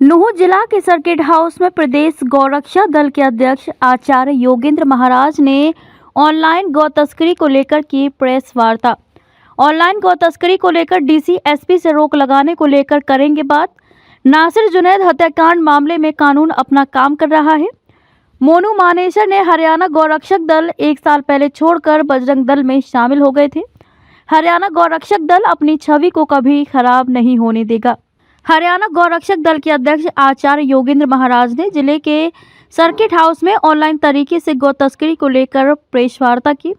नूंह जिला के circuit house में प्रदेश गौरक्षा दल के अध्यक्ष आचार्य योगेंद्र महाराज ने ऑनलाइन गौ तस्करी को लेकर की प्रेस वार्ता। ऑनलाइन गौ तस्करी को लेकर डीसी एसपी से रोक लगाने को लेकर करेंगे बात। नासिर जुनैद हत्याकांड मामले में कानून अपना काम कर रहा है। मोनू मानेसर ने हरियाणा गौरक्षक दल 1 साल पहले छोड़कर बजरंग दल में शामिल हो गए थे। हरियाणा गौरक्षक दल अपनी छवि को कभी खराब नहीं होने देगा। हरियाणा गौरक्षक दल के अध्यक्ष आचार्य योगेंद्र महाराज ने जिले के सर्किट हाउस में ऑनलाइन तरीके से गौ तस्करी को लेकर प्रेस वार्ता की।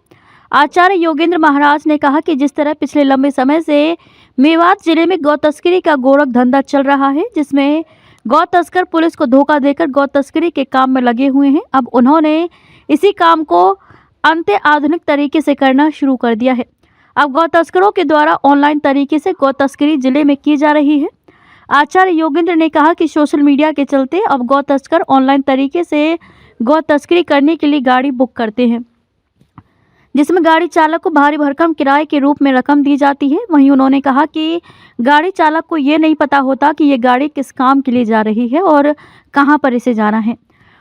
आचार्य योगेंद्र महाराज ने कहा कि जिस तरह पिछले लंबे समय से मेवात जिले में गौ तस्करी का गोरख धंधा चल रहा है, जिसमें गौ तस्कर पुलिस को धोखा देकर गौ तस्करी के काम में लगे हुए हैं, अब उन्होंने इसी काम को अंत्य आधुनिक तरीके से करना शुरू कर दिया है। अब गौ तस्करों के द्वारा ऑनलाइन तरीके से गौ तस्करी जिले में की जा रही है। आचार्य योगेंद्र ने कहा कि सोशल मीडिया के चलते अब गौ तस्कर ऑनलाइन तरीके से गौ तस्करी करने के लिए गाड़ी बुक करते हैं, जिसमें गाड़ी चालक को भारी भरकम किराए के रूप में रकम दी जाती है। वहीं उन्होंने कहा कि गाड़ी चालक को ये नहीं पता होता कि ये गाड़ी किस काम के लिए जा रही है और कहां पर इसे जाना है।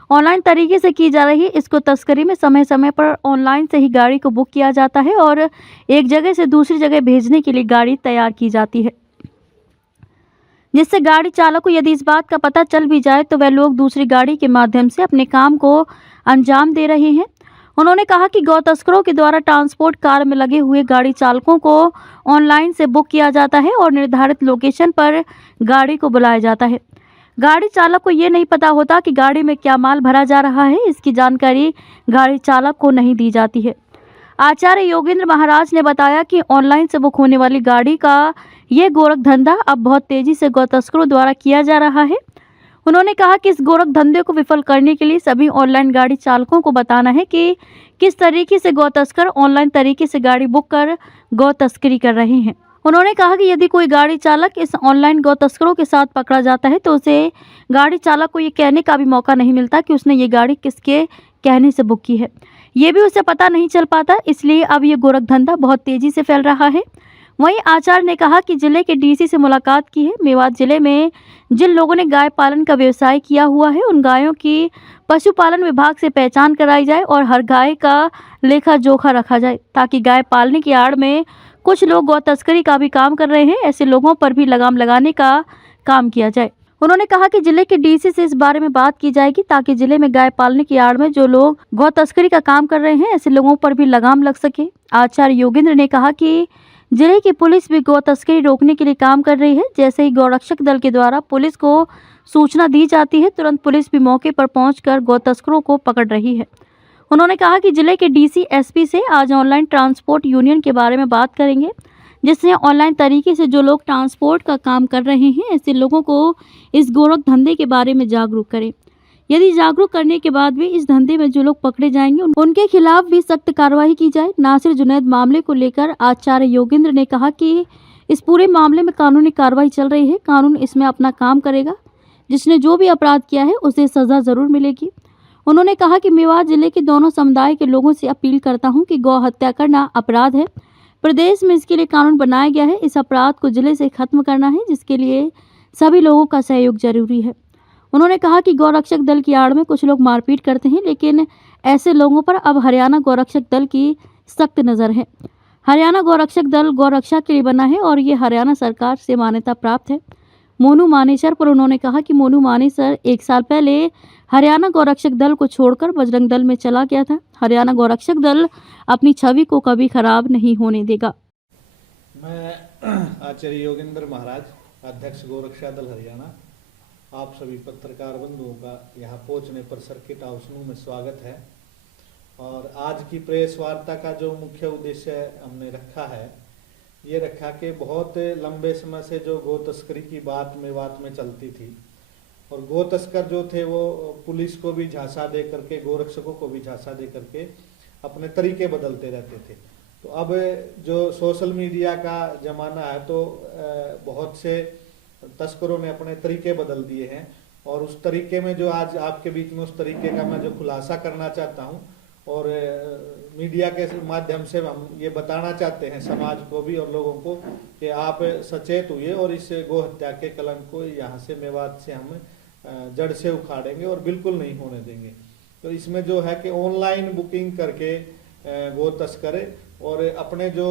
ऑनलाइन तरीके से की जा रही इसको तस्करी में समय समय पर ऑनलाइन से ही गाड़ी को बुक किया जाता है और एक जगह से दूसरी जगह भेजने के लिए गाड़ी तैयार की जाती है, जिससे गाड़ी चालक को यदि इस बात का पता चल भी जाए तो वह लोग दूसरी गाड़ी के माध्यम से अपने काम को अंजाम दे रहे हैं। उन्होंने कहा कि गौ तस्करों के द्वारा ट्रांसपोर्ट कार में लगे हुए गाड़ी चालकों को ऑनलाइन से बुक किया जाता है और निर्धारित लोकेशन पर गाड़ी को बुलाया जाता है। गाड़ी चालक को ये नहीं पता होता कि गाड़ी में क्या माल भरा जा रहा है, इसकी जानकारी गाड़ी चालक को नहीं दी जाती है। आचार्य योगेंद्र महाराज ने बताया कि ऑनलाइन से बुक होने वाली गाड़ी का ये गोरख धंधा अब बहुत तेजी से गौ तस्करों द्वारा किया जा रहा है। उन्होंने कहा कि इस गोरख धंधे को विफल करने के लिए सभी ऑनलाइन गाड़ी चालकों को बताना है कि किस तरीके से गौ तस्कर ऑनलाइन तरीके से गाड़ी बुक कर गौ तस्करी कर रहे हैं। उन्होंने कहा कि यदि कोई गाड़ी चालक इस ऑनलाइन गौ तस्करों के साथ पकड़ा जाता है तो उसे गाड़ी चालक को ये कहने का भी मौका नहीं मिलता कि उसने ये गाड़ी किसके कहने से बुक की है, ये भी उसे पता नहीं चल पाता। इसलिए अब ये गोरख धंधा बहुत तेजी से फैल रहा है। वहीं आचार्य ने कहा कि जिले के डीसी से मुलाकात की है। मेवात जिले में जिन लोगों ने गाय पालन का व्यवसाय किया हुआ है, उन गायों की पशुपालन विभाग से पहचान कराई जाए और हर गाय का लेखा जोखा रखा जाए, ताकि गाय पालने की आड़ में कुछ लोग गौ तस्करी का भी काम कर रहे हैं, ऐसे लोगों पर भी लगाम लगाने का काम किया जाए। उन्होंने कहा कि जिले के डीसी से इस बारे में बात की जाएगी ताकि जिले में गाय पालने की आड़ में जो लोग गौ तस्करी का काम कर रहे हैं, ऐसे लोगों पर भी लगाम लग सके। आचार्य योगेंद्र ने कहा कि जिले की पुलिस भी गौ तस्करी रोकने के लिए काम कर रही है। जैसे ही गौरक्षक दल के द्वारा पुलिस को सूचना दी जाती है, तुरंत पुलिस भी मौके पर पहुंचकर गौ तस्करों को पकड़ रही है। उन्होंने कहा कि जिले के डीसी एसपी से आज ऑनलाइन ट्रांसपोर्ट यूनियन के बारे में बात करेंगे, जिससे ऑनलाइन तरीके से जो लोग ट्रांसपोर्ट का काम कर रहे हैं, ऐसे लोगों को इस गोरख धंधे के बारे में जागरूक करें। यदि जागरूक करने के बाद भी इस धंधे में जो लोग पकड़े जाएंगे उनके खिलाफ भी सख्त कार्रवाई की जाए। नासिर जुनैद मामले को लेकर आचार्य योगेंद्र ने कहा कि इस पूरे मामले में कानूनी कार्रवाई चल रही है, कानून इसमें अपना काम करेगा। जिसने जो भी अपराध किया है उसे सजा जरूर मिलेगी। उन्होंने कहा कि मेवात जिले के दोनों समुदाय के लोगों से अपील करता हूँ कि गौ हत्या करना अपराध है। प्रदेश में इसके लिए कानून बनाया गया है। इस अपराध को जिले से खत्म करना है, जिसके लिए सभी लोगों का सहयोग जरूरी है। उन्होंने कहा कि गौरक्षक दल की आड़ में कुछ लोग मारपीट करते हैं, लेकिन ऐसे लोगों पर अब हरियाणा गौरक्षक दल की सख्त नज़र है। हरियाणा गौरक्षक दल गौरक्षा के लिए बना है और ये हरियाणा सरकार से मान्यता प्राप्त है। मोनू मानेसर पर उन्होंने कहा कि मोनू मानेसर 1 साल पहले हरियाणा गौरक्षक दल को छोड़कर बजरंग दल में चला गया था। हरियाणा गौरक्षक दल अपनी छवि को कभी खराब नहीं होने देगा। मैं आचार्य योगेंद्र महाराज, अध्यक्ष गौरक्षा दल हरियाणा, आप सभी पत्रकार बंधुओं का यहाँ पहुँचने पर सर्किट हाउस नूंह में स्वागत है। और आज की प्रेस वार्ता का जो मुख्य उद्देश्य हमने रखा है, ये रखा कि बहुत लंबे समय से जो गौ तस्करी की बात मेवात में चलती थी और गौ तस्कर जो थे वो पुलिस को भी झांसा दे करके, गोरक्षकों को भी झांसा दे करके अपने तरीके बदलते रहते थे। तो अब जो सोशल मीडिया का जमाना है, तो बहुत से तस्करों ने अपने तरीके बदल दिए हैं और उस तरीके में जो आज आपके बीच में उस तरीके का मैं जो खुलासा करना चाहता हूँ, और मीडिया के माध्यम से हम ये बताना चाहते हैं समाज को भी और लोगों को कि आप सचेत हुए और इस गौ हत्या के कलंक को यहाँ से मेवात से हम जड़ से उखाड़ेंगे और बिल्कुल नहीं होने देंगे। तो इसमें जो है कि ऑनलाइन बुकिंग करके गौ तस्कर और अपने जो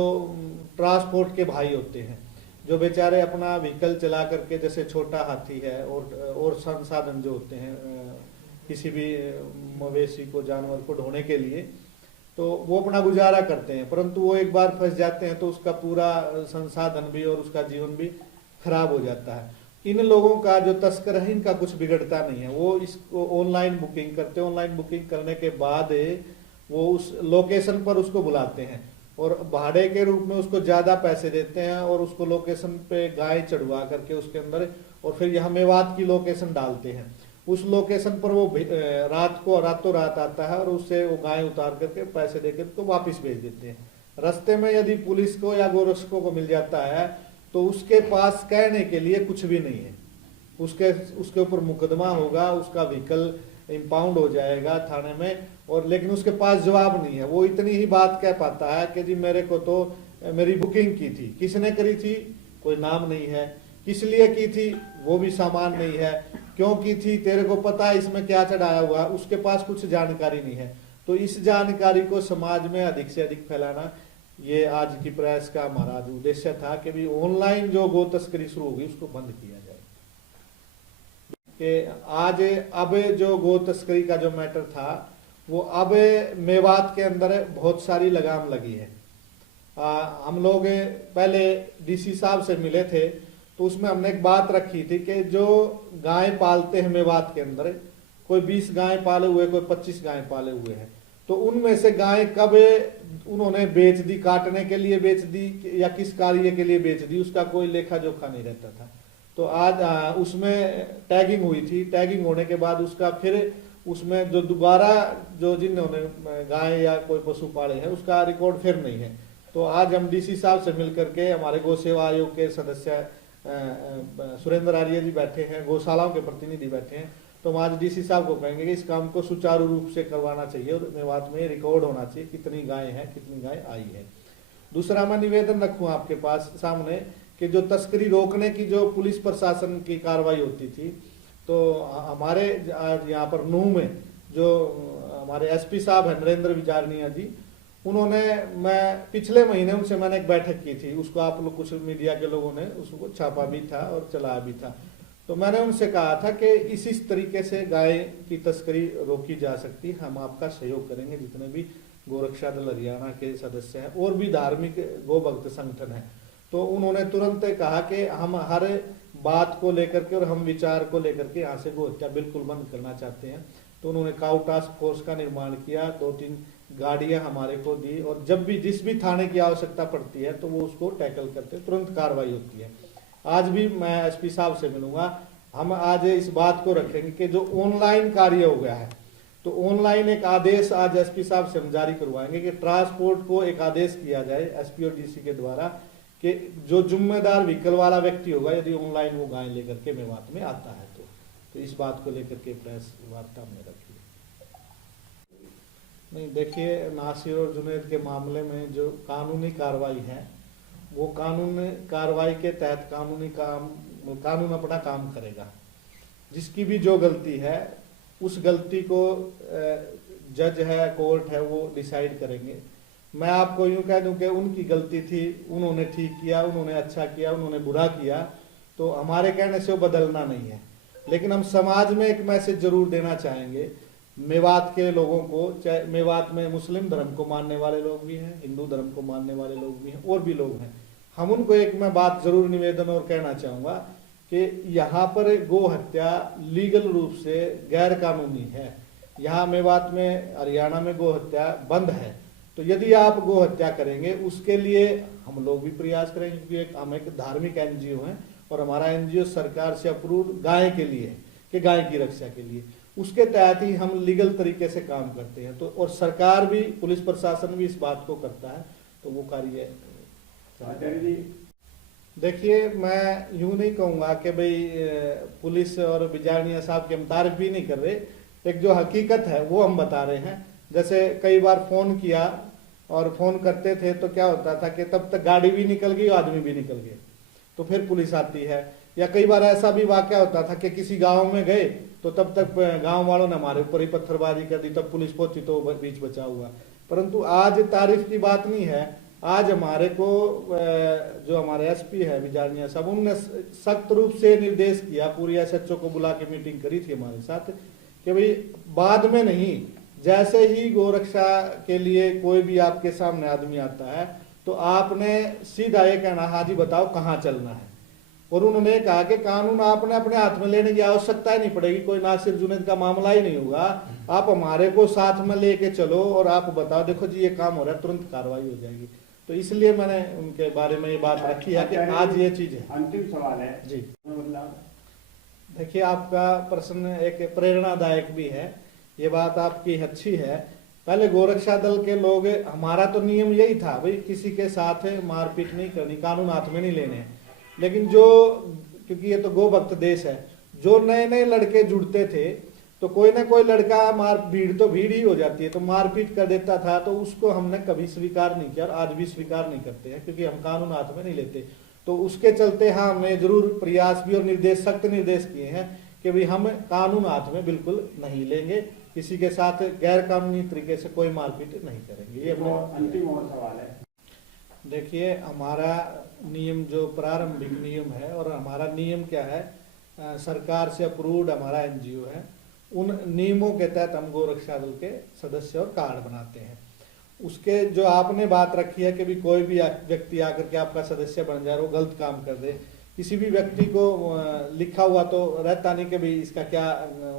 ट्रांसपोर्ट के भाई होते हैं, जो बेचारे अपना व्हीकल चला करके, जैसे छोटा हाथी है और संसाधन जो होते हैं किसी भी मवेशी को, जानवर को ढोने के लिए, तो वो अपना गुजारा करते हैं, परंतु वो एक बार फंस जाते हैं तो उसका पूरा संसाधन भी और उसका जीवन भी खराब हो जाता है। इन लोगों का जो तस्कर है इनका कुछ बिगड़ता नहीं है, वो इसको ऑनलाइन बुकिंग करते हैं। ऑनलाइन बुकिंग करने के बाद वो उस लोकेशन पर उसको बुलाते हैं और भाड़े के रूप में उसको ज्यादा पैसे देते हैं और उसको लोकेशन पे गाय चढ़वा करके उसके अंदर, और फिर यहाँ मेवात की लोकेशन डालते हैं। उस लोकेशन पर वो रात को रातों रात आता है और उससे वो गाय उतार करके पैसे देकर तो वापस भेज देते हैं। रास्ते में यदि पुलिस को या गोरक्षकों को मिल जाता है तो उसके पास कहने के लिए कुछ भी नहीं है, उसके ऊपर मुकदमा होगा, उसका व्हीकल इम्पाउंड हो जाएगा थाने में, और लेकिन उसके पास जवाब नहीं है। वो इतनी ही बात कह पाता है कि जी मेरे को तो मेरी बुकिंग की थी, किसने करी थी कोई नाम नहीं है, किस लिए की थी वो भी सामान नहीं है, क्यों की थी तेरे को पता है इसमें क्या चढ़ाया हुआ, उसके पास कुछ जानकारी नहीं है। तो इस जानकारी को समाज में अधिक से अधिक फैलाना, ये आज की प्रेस का हमारा उद्देश्य था कि भी ऑनलाइन जो गो तस्करी शुरू होगी उसको बंद किया जाए। कि आज अब जो गो तस्करी का जो मैटर था वो अब मेवात के अंदर बहुत सारी लगाम लगी है। हम लोग पहले डीसी साहब से मिले थे तो उसमें हमने एक बात रखी थी कि जो गाय पालते हैं मेवात के अंदर, कोई 20 गाय पाले हुए, कोई 25 गाय पाले हुए हैं, तो उनमें से गाय कब उन्होंने बेच दी, काटने के लिए बेच दी या किस कार्य के लिए बेच दी, उसका कोई लेखा जोखा नहीं रहता था। तो आज उसमें टैगिंग हुई थी, टैगिंग होने के बाद उसका फिर उसमें जो दोबारा जो जिन्होंने गाय या कोई पशु पाले हैं उसका रिकॉर्ड फिर नहीं है। तो आज हम डीसी साहब से मिलकर के, हमारे गौ सेवा आयोग के सदस्य सुरेंद्र आर्य जी बैठे हैं, गौशालाओं के प्रतिनिधि बैठे हैं, तो हम आज डीसी साहब को कहेंगे कि इस काम को सुचारू रूप से करवाना चाहिए और मेवात में रिकॉर्ड होना चाहिए कितनी गाय है, कितनी गाय आई है। दूसरा मैं निवेदन रखूं आपके पास सामने कि जो तस्करी रोकने की जो पुलिस प्रशासन की कार्रवाई होती थी, तो हमारे यहाँ पर नूह में जो हमारे एसपी साहब हैं नरेंद्र विजारनिया जी, उन्होंने, मैं पिछले महीने उनसे मैंने एक बैठक की थी, उसको आप लोग कुछ मीडिया के लोगों ने उसको छापा भी था और चलाया भी था। तो मैंने उनसे कहा था कि इसी तरीके से गाय की तस्करी रोकी जा सकती है, हम आपका सहयोग करेंगे, जितने भी गोरक्षा दल हरियाणा के सदस्य हैं और भी धार्मिक गो भक्त संगठन है। तो उन्होंने तुरंत कहा कि हम हर बात को लेकर के और हम विचार को लेकर के यहाँ से गो हत्या बिल्कुल बंद करना चाहते हैं। तो उन्होंने काउ टास्क फोर्स का निर्माण किया, 2-3 गाड़ियां हमारे को दी, और जब भी जिस भी थाने की आवश्यकता पड़ती है तो वो उसको टैकल करते, तुरंत कार्रवाई होती है। आज भी मैं एसपी साहब से मिलूंगा, हम आज इस बात को रखेंगे कि जो ऑनलाइन कार्य हो गया है, तो ऑनलाइन एक आदेश आज एसपी साहब से हम जारी करवाएंगे कि ट्रांसपोर्ट को एक आदेश किया जाए एसपी और डीसी के द्वारा कि जो जिम्मेदार व्हीकल वाला व्यक्ति होगा, यदि ऑनलाइन वो गाय लेकर के मेवात में आता है तो इस बात को लेकर के प्रेस वार्ता में रखी। नहीं, देखिए, नासिर और जुनैद के मामले में जो कानूनी कार्रवाई है वो कानून कार्रवाई के तहत कानून अपना काम करेगा। जिसकी भी जो गलती है उस गलती को जज है, कोर्ट है, वो डिसाइड करेंगे। मैं आपको यूं कह दूं कि उनकी गलती थी, उन्होंने ठीक किया, उन्होंने अच्छा किया, उन्होंने बुरा किया, तो हमारे कहने से वो बदलना नहीं है। लेकिन हम समाज में एक मैसेज जरूर देना चाहेंगे मेवात के लोगों को, चाहे मेवात में मुस्लिम धर्म को मानने वाले लोग भी हैं, हिंदू धर्म को मानने वाले लोग भी हैं और भी लोग हैं। हम उनको एक मैं बात जरूर निवेदन और कहना चाहूंगा कि यहाँ पर गो हत्या लीगल रूप से गैर कानूनी है। यहाँ मेवात में, हरियाणा में गो हत्या बंद है। तो यदि आप गो हत्या करेंगे उसके लिए हम लोग भी प्रयास करेंगे, क्योंकि हम एक धार्मिक एनजीओ हैं और हमारा एनजीओ सरकार से अप्रूव गाय के लिए है कि गाय की रक्षा के लिए, उसके तहत ही हम लीगल तरीके से काम करते हैं। तो और सरकार भी, पुलिस प्रशासन भी इस बात को करता है, तो वो कार्य देखिए, मैं यूं नहीं कहूंगा कि भाई पुलिस और बिजारनिया साहब के हम तारीफ भी नहीं कर रहे, एक जो हकीकत है वो हम बता रहे हैं। जैसे कई बार फोन किया और फोन करते थे तो क्या होता था कि तब तक गाड़ी भी निकल गई, आदमी भी निकल गए, तो फिर पुलिस आती है। या कई बार ऐसा भी वाकया होता था कि किसी गांव में गए तो तब तक गांव वालों ने हमारे ऊपर ही पत्थरबाजी कर दी, तब पुलिस पहुंची तो बीच बचा हुआ। परंतु आज तारीफ की बात नहीं है, आज हमारे को जो हमारे एसपी है विजारनिया साहब, उनने सख्त रूप से निर्देश किया, पूरी एसएचओ को बुला के मीटिंग करी थी हमारे साथ कि भाई बाद में नहीं, जैसे ही गोरक्षा के लिए कोई भी आपके सामने आदमी आता है तो आपने सीधा ये कहना, हाँ जी बताओ कहाँ चलना है। और उन्होंने कहा कि कानून आपने अपने हाथ में लेने की आवश्यकता ही नहीं पड़ेगी, कोई नासिर जुनैद का मामला ही नहीं होगा, आप हमारे को साथ में लेके चलो और आप बताओ देखो जी ये काम हो रहा है, तुरंत कार्रवाई हो जाएगी। तो इसलिए मैंने उनके बारे में ये बात रखी है कि आज ये चीज है। अंतिम सवाल है जी, देखिए आपका प्रश्न एक प्रेरणादायक भी है, ये बात आपकी अच्छी है। पहले गोरक्षा दल के लोग, हमारा तो नियम यही था भाई किसी के साथ मारपीट नहीं करनी, कानून हाथ में नहीं लेने। लेकिन जो, क्योंकि ये तो गो भक्त देश है, जो नए नए लड़के जुड़ते थे तो कोई ना कोई लड़का भीड़ तो भीड़ ही हो जाती है, तो मारपीट कर देता था, तो उसको हमने कभी स्वीकार नहीं किया और आज भी स्वीकार नहीं करते हैं, क्योंकि हम कानून हाथ में नहीं लेते। तो उसके चलते हाँ हमने जरूर प्रयास भी और निर्देश, सख्त निर्देश किए हैं कि भाई हम कानून हाथ में बिल्कुल नहीं लेंगे, किसी के साथ गैर कानूनी तरीके से कोई मारपीट नहीं करेंगे। ये अपने अंतिम और सवाल है। देखिए हमारा नियम जो प्रारंभिक नियम है, और हमारा नियम क्या है, सरकार से अप्रूव्ड हमारा एनजीओ है, उन नियमों के तहत हम गोरक्षा दल के सदस्य और कार्ड बनाते हैं। उसके जो आपने बात रखी है कि भी कोई भी व्यक्ति आकर के आपका सदस्य बन जाए, वो गलत काम कर दे, किसी भी व्यक्ति को लिखा हुआ तो रहता नहीं कि भी इसका क्या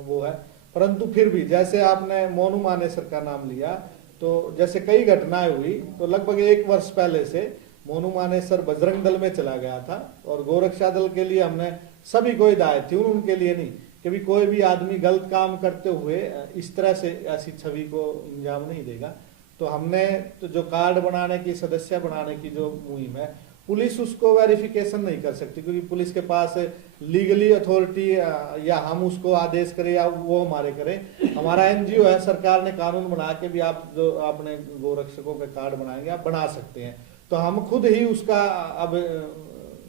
वो है, परंतु फिर भी जैसे आपने मोनू मानेसर का नाम लिया, तो जैसे कई घटनाएं हुई, तो लगभग 1 वर्ष पहले से मोनू मानेसर बजरंग दल में चला गया था, और गोरक्षा दल के लिए हमने सभी को हिदायत थी, उनके लिए नहीं, कि भी कोई भी आदमी गलत काम करते हुए इस तरह से ऐसी छवि को अंजाम नहीं देगा। तो हमने तो जो कार्ड बनाने की, सदस्य बनाने की जो मुहिम है, पुलिस उसको वेरिफिकेशन नहीं कर सकती, क्योंकि पुलिस के पास लीगली अथॉरिटी या हम उसको आदेश करें या वो हमारे करें। हमारा एनजीओ है, सरकार ने कानून बना के भी आप जो आपने गोरक्षकों के कार्ड बनाएंगे आप बना सकते हैं, तो हम खुद ही उसका अब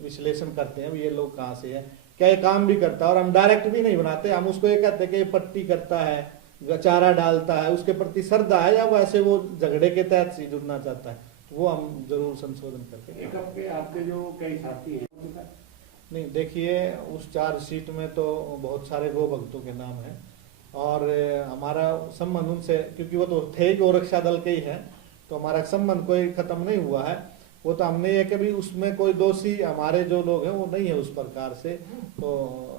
विश्लेषण करते हैं ये लोग कहाँ से है, क्या ये काम भी करता है, और हम डायरेक्ट भी नहीं बनाते, हम उसको ये कहते हैं कि ये पट्टी करता है, चारा डालता है, उसके प्रति श्रद्धा है, या वैसे वो झगड़े के तहत से जुड़ना चाहता है, वो हम जरूर संशोधन करते हैं। आपके जो कई साथी हैं, नहीं देखिए उस चार्जशीट में तो बहुत सारे गो भक्तों के नाम हैं, और हमारा संबंध उनसे, क्योंकि वो तो थे गोरक्षा दल के ही हैं, तो हमारा संबंध कोई खत्म नहीं हुआ है। वो तो हमने ये कि भी उसमें कोई दोषी हमारे जो लोग हैं वो नहीं है उस प्रकार से। तो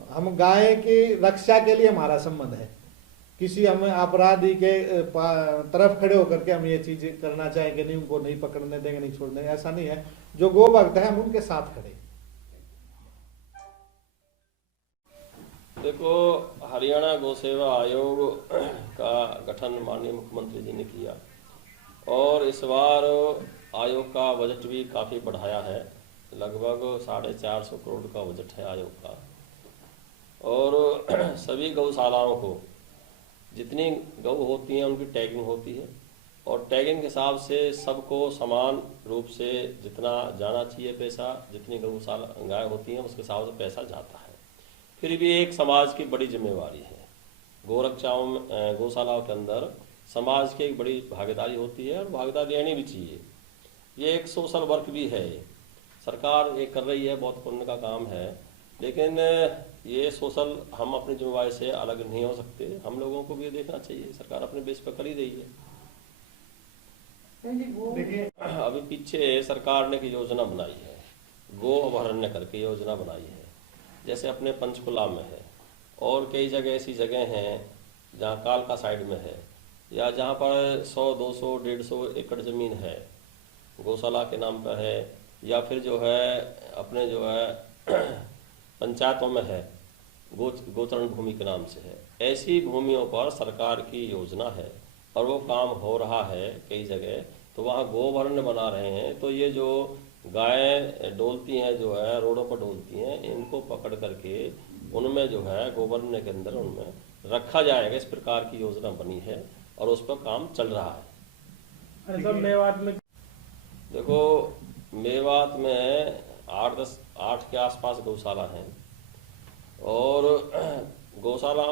हम गाय की रक्षा के लिए हमारा संबंध है, किसी हमें अपराधी के तरफ खड़े होकर के हम ये चीज करना चाहेंगे नहीं, उनको नहीं पकड़ने देंगे, नहीं छोड़ने देंगे, ऐसा नहीं है। जो गो भक्त है हम उनके साथ खड़े। देखो, हरियाणा गौ सेवा आयोग का गठन माननीय मुख्यमंत्री जी ने किया, और इस बार आयोग का बजट भी काफ़ी बढ़ाया है, लगभग 450 करोड़ का बजट है आयोग का। और सभी गौशालाओं को जितनी गौ होती हैं उनकी टैगिंग होती है, और टैगिंग के हिसाब से सबको समान रूप से जितना जाना चाहिए पैसा, जितनी गौशाला गाय होती हैं उसके हिसाब से पैसा जाता है। फिर भी एक समाज की बड़ी जिम्मेवारी है, गोरक्षाओं में, गौशालाओं के अंदर समाज की एक बड़ी भागीदारी होती है, और भागीदारी लेनी भी चाहिए। ये एक सोशल वर्क भी है, सरकार ये कर रही है, बहुत पुण्य का काम है, लेकिन ये सोशल हम अपनी जिम्मेवारी से अलग नहीं हो सकते, हम लोगों को भी ये देखना चाहिए, सरकार अपने बेस पर कर ही रही है। देखिए अभी पीछे सरकार ने एक योजना बनाई है, गो अभयारण्य करके योजना बनाई है, जैसे अपने पंचकुला में है, और कई जगह ऐसी जगह हैं जहाँ कालका साइड में है, या जहाँ पर 100, 200, 150 एकड़ ज़मीन है, गौशाला के नाम पर है, या फिर जो है अपने जो है पंचायतों में है, गोचरण भूमि के नाम से है। ऐसी भूमियों पर सरकार की योजना है, और वो काम हो रहा है कई जगह, तो वहाँ गोअभयारण्य बना रहे हैं। तो ये जो गायें डोलती हैं, जो है रोडों पर डोलती हैं, इनको पकड़ करके उनमें जो है गोअभयारण्य के अंदर उनमें रखा जाएगा, इस प्रकार की योजना बनी है। और उस पर काम चल रहा है। अरे सब मेवात में देखो, मेवात में 8 के आसपास गौशाला हैं और गौशाला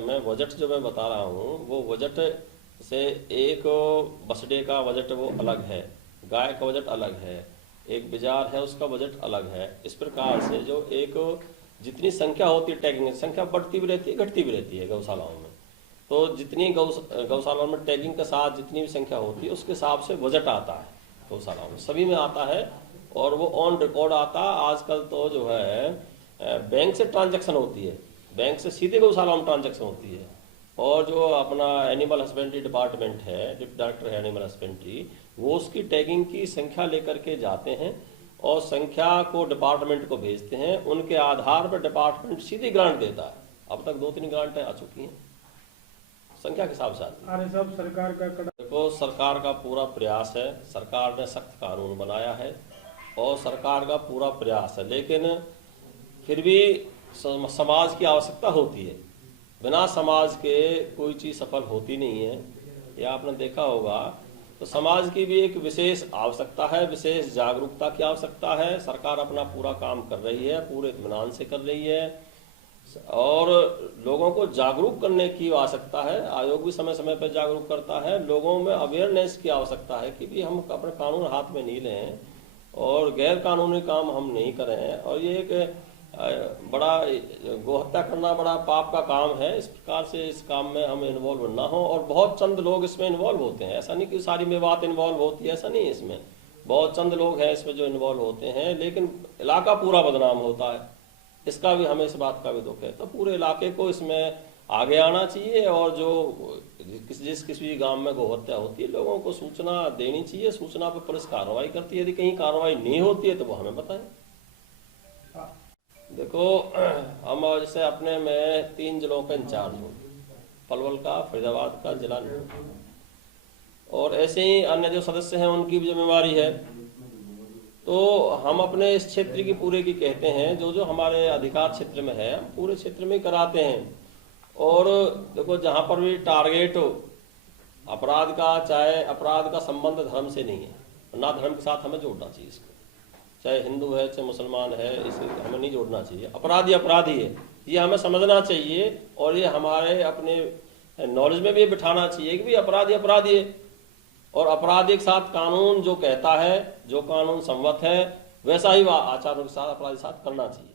में बजट जो मैं बता रहा हूँ वो बजट से एक बछड़े का बजट वो अलग है, गाय का बजट अलग है, एक बाजार है उसका बजट अलग है। इस प्रकार से जो एक जितनी संख्या होती है टैगिंग संख्या बढ़ती भी रहती है घटती भी रहती है गौशालाओं में। तो जितनी गौशालाओं में टैगिंग के साथ जितनी भी संख्या होती है उसके हिसाब से बजट आता है गौशालाओं में, सभी में आता है और वो ऑन रिकॉर्ड आता है। आजकल तो जो है बैंक से ट्रांजैक्शन होती है, बैंक से सीधे गौशाला में ट्रांजैक्शन होती है और जो अपना एनिमल हस्बेंड्री डिपार्टमेंट है, डिप्टी डायरेक्टर है एनिमल हस्बेंड्री, वो उसकी टैगिंग की संख्या लेकर के जाते हैं और संख्या को डिपार्टमेंट को भेजते हैं। उनके आधार पर डिपार्टमेंट सीधी ग्रांट देता है। अब तक 2-3 ग्रांटें आ चुकी हैं संख्या के हिसाब से। अरे सब सरकार का देखो, सरकार का पूरा प्रयास है, सरकार ने सख्त कानून बनाया है और सरकार का पूरा प्रयास है, लेकिन फिर भी समाज की आवश्यकता होती है। बिना समाज के कोई चीज सफल होती नहीं है, यह आपने देखा होगा। तो समाज की भी एक विशेष आवश्यकता है, विशेष जागरूकता की आवश्यकता है। सरकार अपना पूरा काम कर रही है, पूरे इत्मीनान से कर रही है और लोगों को जागरूक करने की आवश्यकता है। आयोग भी समय समय पर जागरूक करता है। लोगों में अवेयरनेस की आवश्यकता है कि भी हम अपने कानून हाथ में नहीं लें और गैर कानूनी काम हम नहीं करें। और ये एक बड़ा गोहत्या करना बड़ा पाप का काम है। इस प्रकार से इस काम में हम इन्वॉल्व ना हो और बहुत चंद लोग इसमें इन्वॉल्व होते हैं। ऐसा नहीं कि सारी मेवात इन्वॉल्व होती है, ऐसा नहीं है। इसमें बहुत चंद लोग हैं इसमें जो इन्वॉल्व होते हैं, लेकिन इलाका पूरा बदनाम होता है। इसका भी हमें इस बात का भी दुख है। तो पूरे इलाके को इसमें आगे आना चाहिए और जो जिस किसी गांव में गोहत्या होती है लोगों को सूचना देनी चाहिए। सूचना पर पुलिस कार्रवाई करती है, यदि कहीं कार्रवाई नहीं होती है तो वो हमें बताएं। देखो, हम जैसे अपने में 3 जिलों का इंचार्ज हूँ, पलवल का, फरीदाबाद का, जिला और ऐसे ही अन्य जो सदस्य हैं उनकी भी जिम्मेवारी है। तो हम अपने इस क्षेत्र की पूरे की कहते हैं, जो जो हमारे अधिकार क्षेत्र में है हम पूरे क्षेत्र में कराते हैं। और देखो, जहाँ पर भी टारगेट अपराध का, चाहे अपराध का संबंध धर्म से नहीं है, ना धर्म के साथ हमें जोड़ना चाहिए इसको, चाहे हिंदू है चाहे मुसलमान है, इसे हमें नहीं जोड़ना चाहिए। अपराधी अपराधी है, ये हमें समझना चाहिए और ये हमारे अपने नॉलेज में भी बिठाना चाहिए कि भी अपराधी अपराधी है और अपराधी के साथ कानून जो कहता है, जो कानून सम्मत है, वैसा ही आचार के साथ अपराधी के साथ करना चाहिए।